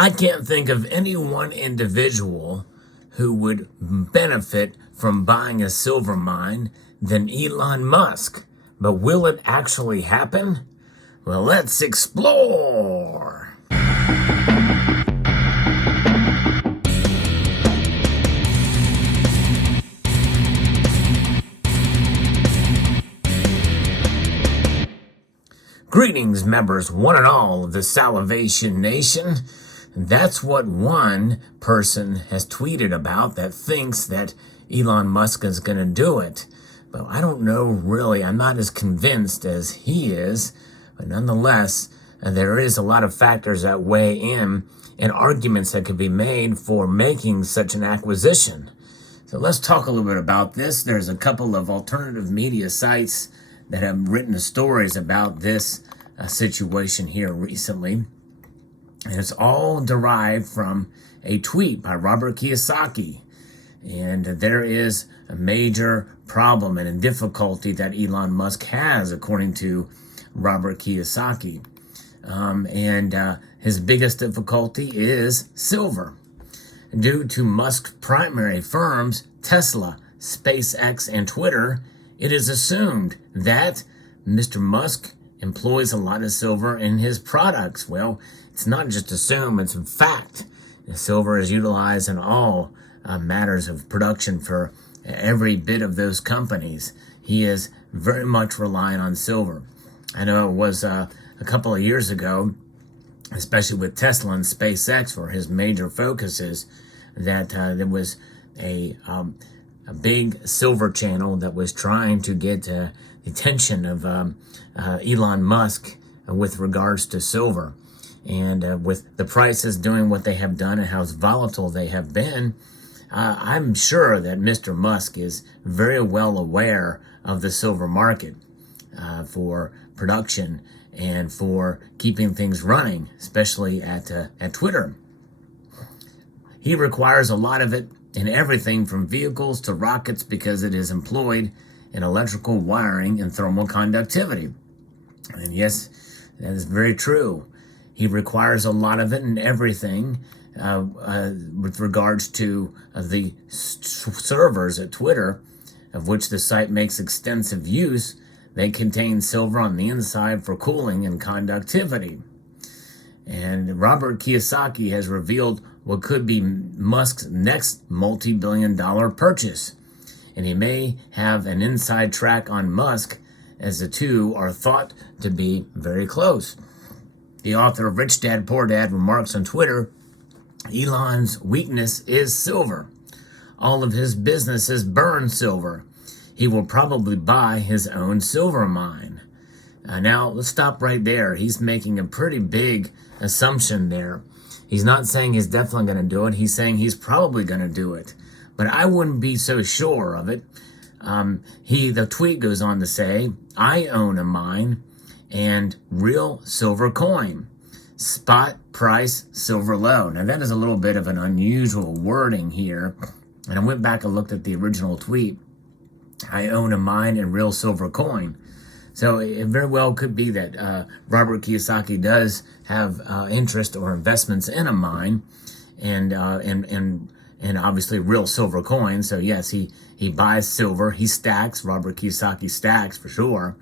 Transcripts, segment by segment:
I can't think of any one individual who would benefit from buying a silver mine than Elon Musk. But will it actually happen? Well, let's explore. Greetings, members, one and all of the Salivation Nation. That's what one person has tweeted about that thinks that Elon Musk is going to do it. But I don't know really. I'm not as convinced as he is. But nonetheless, there is a lot of factors that weigh in and arguments that could be made for making such an acquisition. So let's talk a little bit about this. There's a couple of alternative media sites that have written stories about this situation here recently. And it's all derived from a tweet by Robert Kiyosaki. And there is a major problem and a difficulty that Elon Musk has, according to Robert Kiyosaki. His biggest difficulty is silver. Due to Musk's primary firms, Tesla, SpaceX, and Twitter, it is assumed that Mr. Musk employs a lot of silver in his products. Well, it's not just assumed, it's a fact. Silver is utilized in all matters of production for every bit of those companies. He is very much reliant on silver. I know it was a couple of years ago, especially with Tesla and SpaceX, where his major focuses, that there was a big silver channel that was trying to get the attention of Elon Musk with regards to silver. And with the prices doing what they have done and how volatile they have been, I'm sure that Mr. Musk is very well aware of the silver market for production and for keeping things running, especially at Twitter. He requires a lot of it in everything from vehicles to rockets because it is employed in electrical wiring and thermal conductivity. And yes, that is very true. He requires a lot of it in everything with regards to the servers at Twitter, of which the site makes extensive use. They contain silver on the inside for cooling and conductivity. And Robert Kiyosaki has revealed what could be Musk's next multi-billion-dollar purchase. And he may have an inside track on Musk, as the two are thought to be very close. The author of Rich Dad, Poor Dad remarks on Twitter, Elon's weakness is silver. All of his businesses burn silver. He will probably buy his own silver mine. Now, let's stop right there. He's making a pretty big assumption there. He's not saying he's definitely going to do it. He's saying he's probably going to do it. But I wouldn't be so sure of it. The tweet goes on to say, I own a mine and real silver coin. Spot price silver low. Now that is a little bit of an unusual wording here. And I went back and looked at the original tweet. I own a mine and real silver coin. So it very well could be that Robert Kiyosaki does have interest or investments in a mine and obviously real silver coin. So yes, he buys silver. He stacks. Robert Kiyosaki stacks for sure.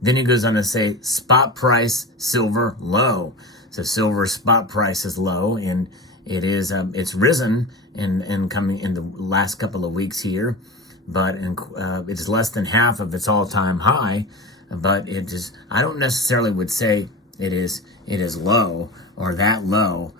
Then he goes on to say spot price silver low. So silver spot price is low, and it's risen and coming in the last couple of weeks here, but it's less than half of its all-time high. But I don't necessarily would say it is low or that low,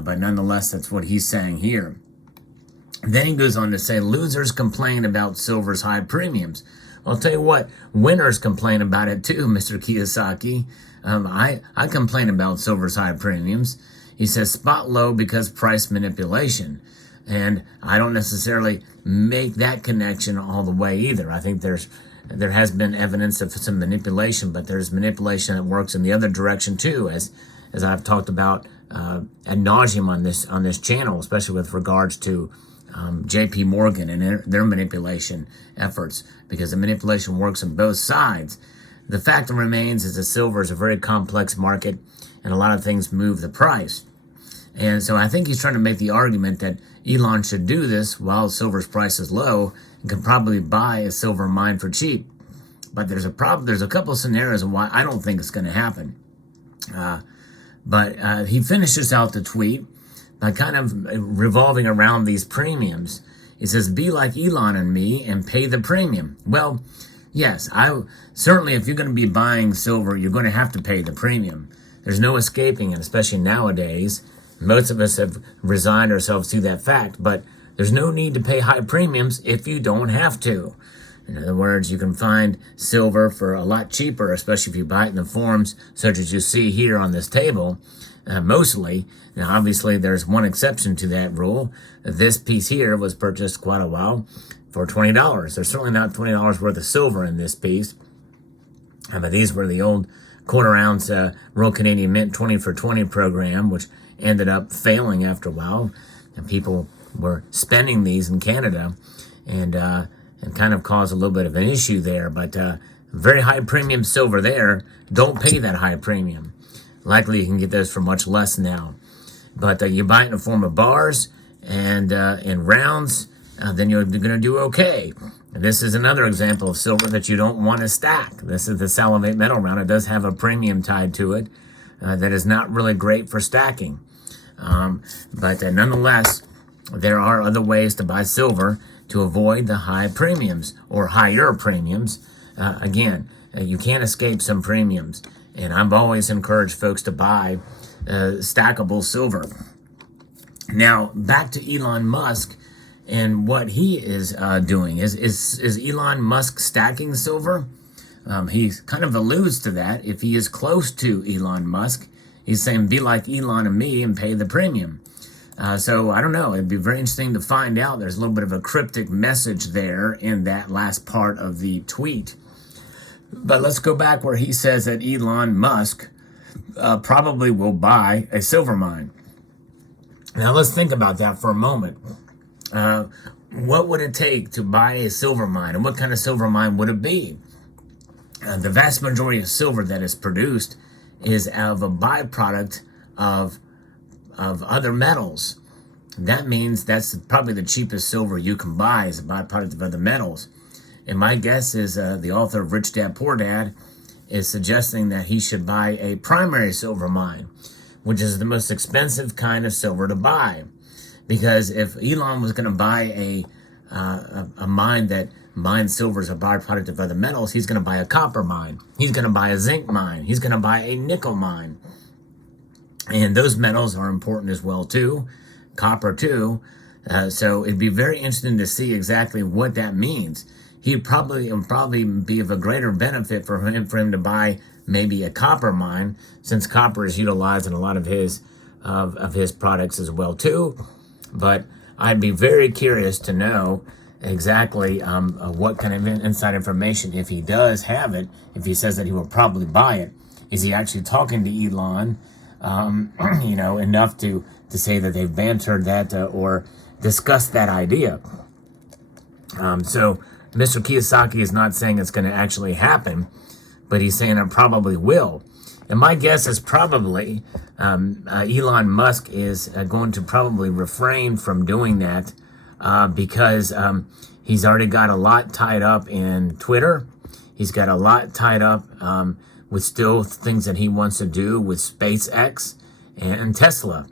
but nonetheless, that's what he's saying here. Then he goes on to say, losers complain about silver's high premiums. I'll tell you what, winners complain about it too, Mr. Kiyosaki. I complain about silver's high premiums. He says spot low because price manipulation. And I don't necessarily make that connection all the way either. I think there has been evidence of some manipulation, but there's manipulation that works in the other direction too, as I've talked about ad nauseum on this channel, especially with regards to JP Morgan and their manipulation efforts, because the manipulation works on both sides. The fact remains is that silver is a very complex market and a lot of things move the price. And so I think he's trying to make the argument that Elon should do this while silver's price is low and can probably buy a silver mine for cheap. But there's a problem. There's a couple of scenarios of why I don't think it's going to happen. But he finishes out the tweet by kind of revolving around these premiums. He says, "Be like Elon and me and pay the premium." Well, yes, certainly if you're going to be buying silver, you're going to have to pay the premium. There's no escaping it, especially nowadays. Most of us have resigned ourselves to that fact, but there's no need to pay high premiums if you don't have to. In other words, you can find silver for a lot cheaper, especially if you buy it in the forms such as you see here on this table, mostly. Now, obviously, there's one exception to that rule. This piece here was purchased quite a while for $20. There's certainly not $20 worth of silver in this piece. But these were the old quarter-ounce Royal Canadian Mint 20 for 20 program, which ended up failing after a while. And people were spending these in Canada and kind of caused a little bit of an issue there. But very high premium silver there. Don't pay that high premium. Likely you can get those for much less now. But you buy it in the form of bars and in rounds, then you're going to do okay. And this is another example of silver that you don't want to stack. This is the Salivate metal round. It does have a premium tied to it that is not really great for stacking. But nonetheless, there are other ways to buy silver to avoid the high premiums or higher premiums. Again, you can't escape some premiums. And I've always encouraged folks to buy stackable silver. Now, back to Elon Musk and what he is doing. Is Elon Musk stacking silver? He kind of alludes to that. If he is close to Elon Musk, he's saying, "Be like Elon and me and pay the premium." So I don't know. It'd be very interesting to find out. There's a little bit of a cryptic message there in that last part of the tweet. But let's go back where he says that Elon Musk probably will buy a silver mine. Now let's think about that for a moment. What would it take to buy a silver mine, and what kind of silver mine would it be? The vast majority of silver that is produced is of a byproduct of other metals. That means that's probably the cheapest silver you can buy is a byproduct of other metals. And my guess is the author of Rich Dad Poor Dad is suggesting that he should buy a primary silver mine, which is the most expensive kind of silver to buy. Because if Elon was going to buy a mine that mines silver as a byproduct of other metals, he's going to buy a copper mine. He's going to buy a zinc mine. He's going to buy a nickel mine. And those metals are important as well, too. Copper, too. So it'd be very interesting to see exactly what that means. It would probably be of a greater benefit for him to buy maybe a copper mine, since copper is utilized in a lot of his products as well, too. But I'd be very curious to know exactly what kind of inside information, if he does have it, if he says that he will probably buy it. Is he actually talking to Elon, enough to say that they've bantered that or discussed that idea? So Mr. Kiyosaki is not saying it's going to actually happen, but he's saying it probably will. And my guess is probably Elon Musk is going to probably refrain from doing that because he's already got a lot tied up in Twitter. He's got a lot tied up with still things that he wants to do with SpaceX and Tesla.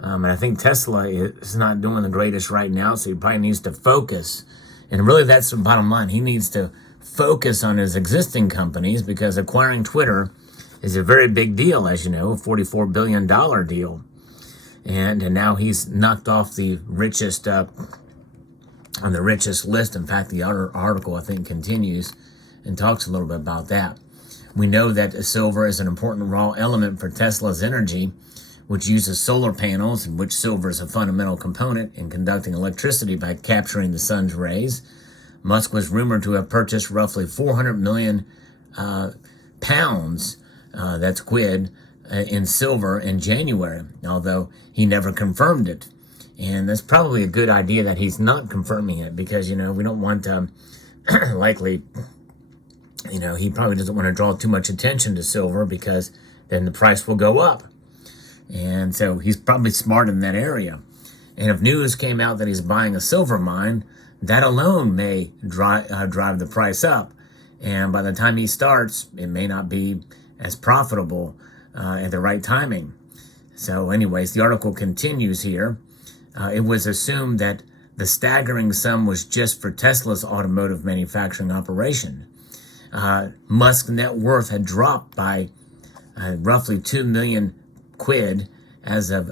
And I think Tesla is not doing the greatest right now, so he probably needs to focus. And really, that's the bottom line. He needs to focus on his existing companies because acquiring Twitter is a very big deal, as you know, a $44 billion deal. And now he's knocked off the richest on the richest list. In fact, the article, I think, continues and talks a little bit about that. We know that silver is an important raw element for Tesla's energy, which uses solar panels, in which silver is a fundamental component in conducting electricity by capturing the sun's rays. Musk was rumored to have purchased roughly 400 million pounds, that's quid, in silver in January, although he never confirmed it. And that's probably a good idea that he's not confirming it because, we don't want likely, he probably doesn't want to draw too much attention to silver because then the price will go up. And so he's probably smart in that area. And if news came out that he's buying a silver mine, that alone may drive the price up. And by the time he starts, it may not be as profitable at the right timing. So anyways, the article continues here. It was assumed that the staggering sum was just for Tesla's automotive manufacturing operation. Musk's net worth had dropped by roughly 2 million quid as of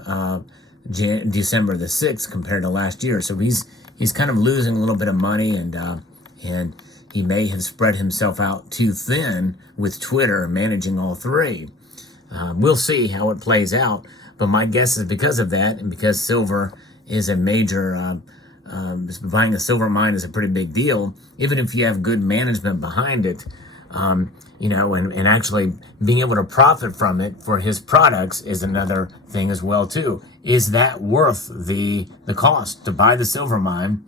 December the 6th compared to last year. So he's kind of losing a little bit of money, and he may have spread himself out too thin with Twitter managing all three. We'll see how it plays out, but my guess is because of that, and because silver is a major, buying a silver mine is a pretty big deal, even if you have good management behind it, and actually being able to profit from it for his products is another thing as well too. Is that worth the cost to buy the silver mine,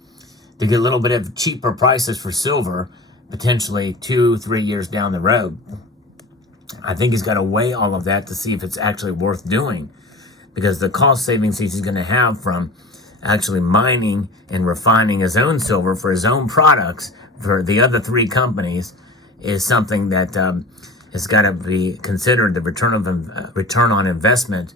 to get a little bit of cheaper prices for silver, potentially 2-3 years down the road? I think he's got to weigh all of that to see if it's actually worth doing, because the cost savings he's going to have from actually mining and refining his own silver for his own products for the other three companies is something that has got to be considered the return on investment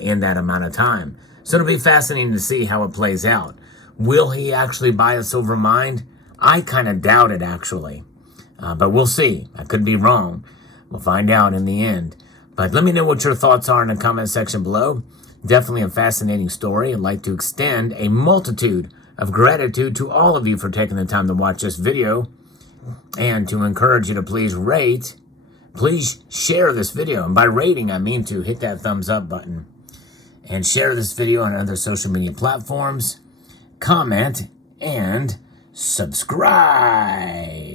in that amount of time. So it'll be fascinating to see how it plays out. Will he actually buy a silver mine? I kind of doubt it, actually. But we'll see. I could be wrong. We'll find out in the end. But let me know what your thoughts are in the comment section below. Definitely a fascinating story. I'd like to extend a multitude of gratitude to all of you for taking the time to watch this video, and to encourage you to please share this video. And by rating, I mean to hit that thumbs up button and share this video on other social media platforms, comment, and subscribe.